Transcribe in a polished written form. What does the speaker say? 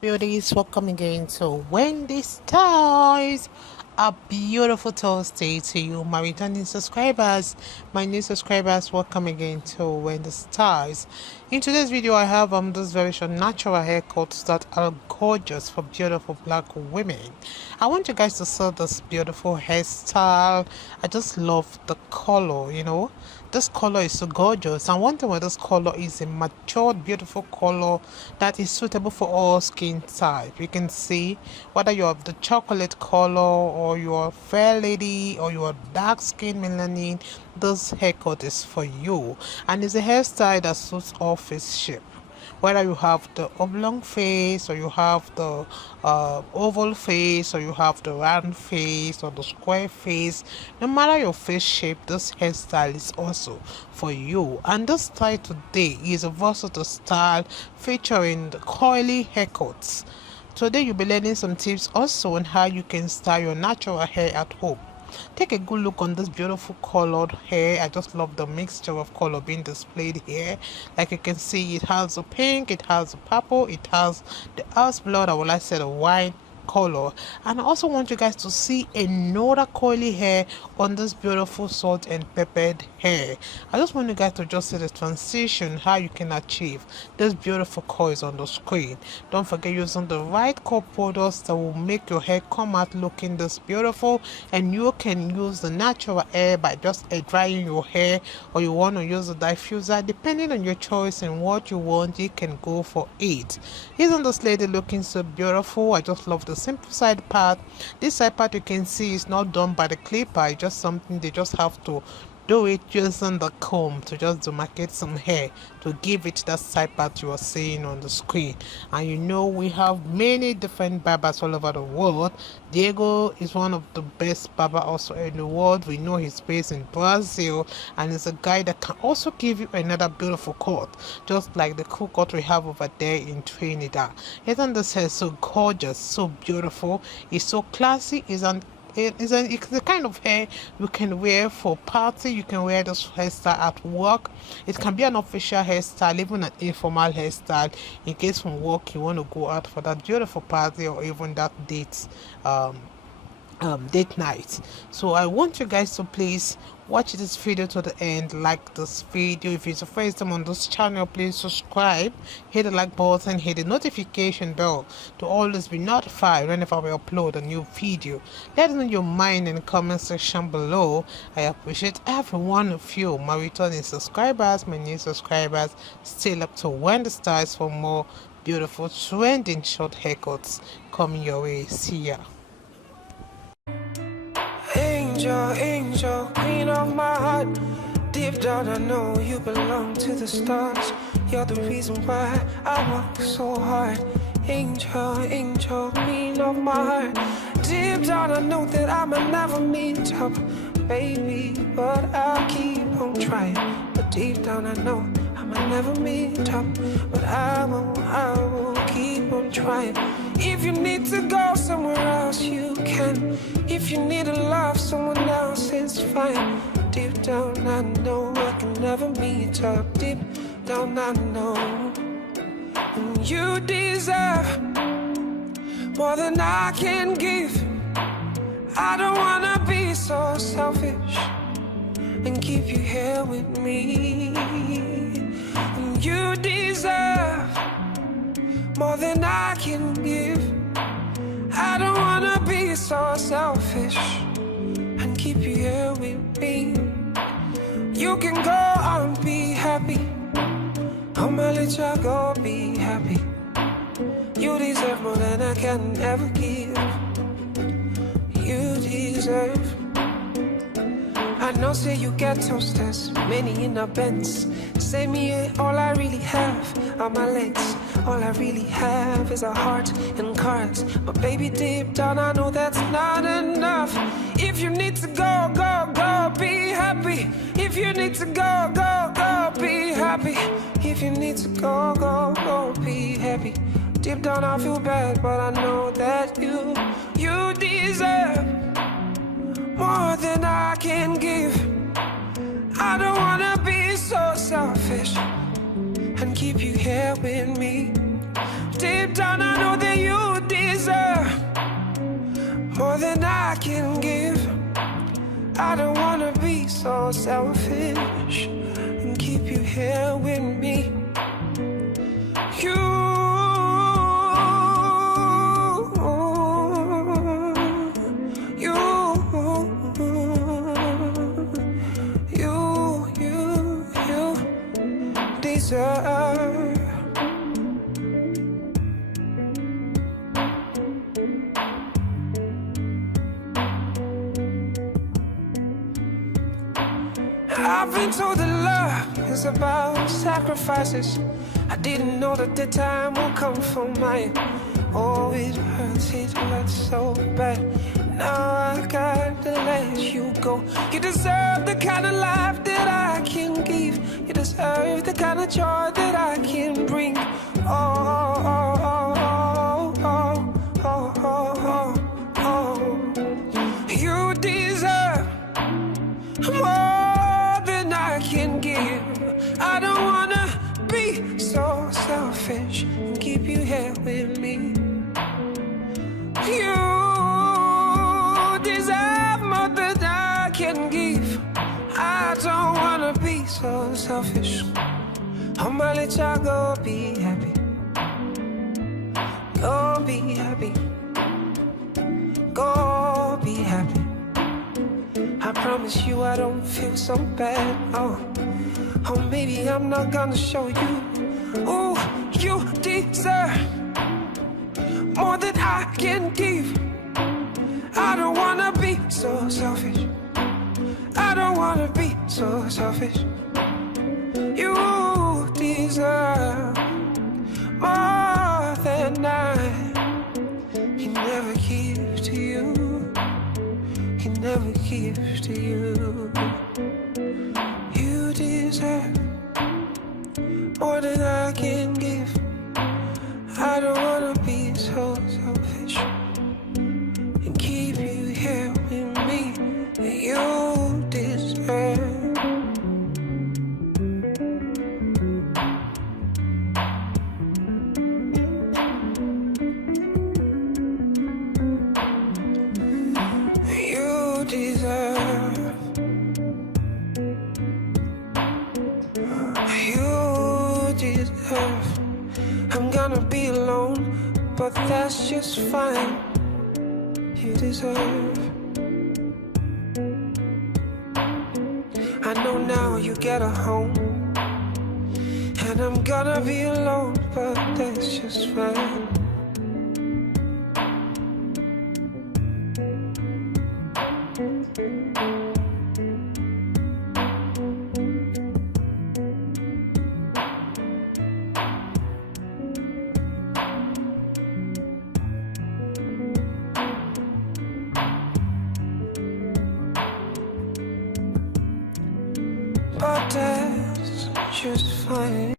Beauties, welcome again to Wendy Styles. A beautiful Thursday to you, my returning subscribers. My new subscribers, welcome again to Wendy Styles. In today's video, I have this very short natural haircuts that are gorgeous for beautiful black women. I want you guys to see this beautiful hairstyle. I just love the color, this color is so gorgeous, and one thing with this color is a matured beautiful color that is suitable for all skin type. You can see whether you have the chocolate color or you're a fair lady or you're dark skin melanin, this haircut is for you, and it's a hairstyle that suits all face shape, whether you have the oblong face or you have the oval face or you have the round face or the square face. No matter your face shape, this hairstyle is also for you. And this style today is a versatile style featuring the coily haircuts. Today you'll be learning some tips also on how you can style your natural hair at home. Take a good look on this beautiful colored hair. I just love the mixture of color being displayed here. Like you can see, it has a pink, it has a purple, it has the earth's blood, or will I say the wine color. And I also want you guys to see another coily hair on this beautiful salt and peppered hair. I just want you guys to just see the transition, how you can achieve this beautiful coils on the screen. Don't forget using the right curl products that will make your hair come out looking this beautiful. And you can use the natural air by just air drying your hair, or you want to use a diffuser. Depending on your choice and what you want, you can go for it. Isn't this lady looking so beautiful? I just love the simple side part. This side part, you can see, is not done by the clipper. It's just something they just have to do it using the comb to just demarcate some hair to give it that side part you are seeing on the screen. And we have many different barbers all over the world. Diego is one of the best barber also in the world. We know he's based in Brazil, and he's a guy that can also give you another beautiful cut, just like the cool cut we have over there in Trinidad. Isn't this hair so gorgeous, so beautiful? It's so classy. It's the kind of hair you can wear for party. You can wear this hairstyle at work. It can be an official hairstyle, even an informal hairstyle, in case from work you want to go out for that beautiful party or even that date night. So I want you guys to please watch this video to the end. Like this video. If it's your first time on this channel, please subscribe, hit the like button, hit the notification bell to always be notified whenever we upload a new video. Let us know your mind in the comment section below. I appreciate every one of you, my returning subscribers, my new subscribers. Still up to Wendy Styles for more beautiful trending short haircuts coming your way. See ya. Angel, queen of my heart. Deep down I know you belong to the stars. You're the reason why I work so hard. Angel, queen of my heart. Deep down I know that I might never meet up, baby, but I'll keep on trying. But deep down I know I might never meet up, but I will keep on trying. If you need to go somewhere else, you can. If you need to love someone else, it's fine. Deep down I know I can never meet up. Deep down I know. And you deserve more than I can give. I don't wanna be so selfish and keep you here with me. And you deserve more than I can give. I don't wanna be so selfish and keep you here with me. You can go and be happy. I'ma let you go, be happy. You deserve more than I can ever give. You deserve. I know, say you get toasters, many in a Benz. Say me, all I really have are my legs. All I really have is a heart and cards. But baby, deep down I know that's not enough. If you need to go, be happy. If you need to go, be happy. If you need to go, be happy. Deep down I feel bad, but I know that you deserve more than I can give. I don't wanna be so selfish and keep you here with me. Deep down I know that I can give. I don't wanna be so selfish and keep you here with me. You, deserve. I've been told that love is about sacrifices. I didn't know that the time will come for mine. Oh, it hurts so bad. Now I gotta let you go. You deserve the kind of life that I can give. You deserve the kind of joy that I can bring. You deserve more than I can give. I don't wanna be so selfish and keep you here with me. You deserve more than I can give. I don't wanna be so selfish. I'ma let y'all go be happy. Go be happy. Go be happy. I promise you I don't feel so bad. Oh, maybe I'm not gonna show you. Oh, you deserve more than I can give. I don't wanna be so selfish. I don't wanna be so selfish. You deserve more than I can never give to you. Can never give to you. You deserve more than I can give. I don't wanna be so selfish and keep you here with me. You deserve. You deserve. You deserve. I'm gonna be alone, but that's just fine. You deserve. I know now you get a home, and I'm gonna be alone, but that's just fine. But that's just fine.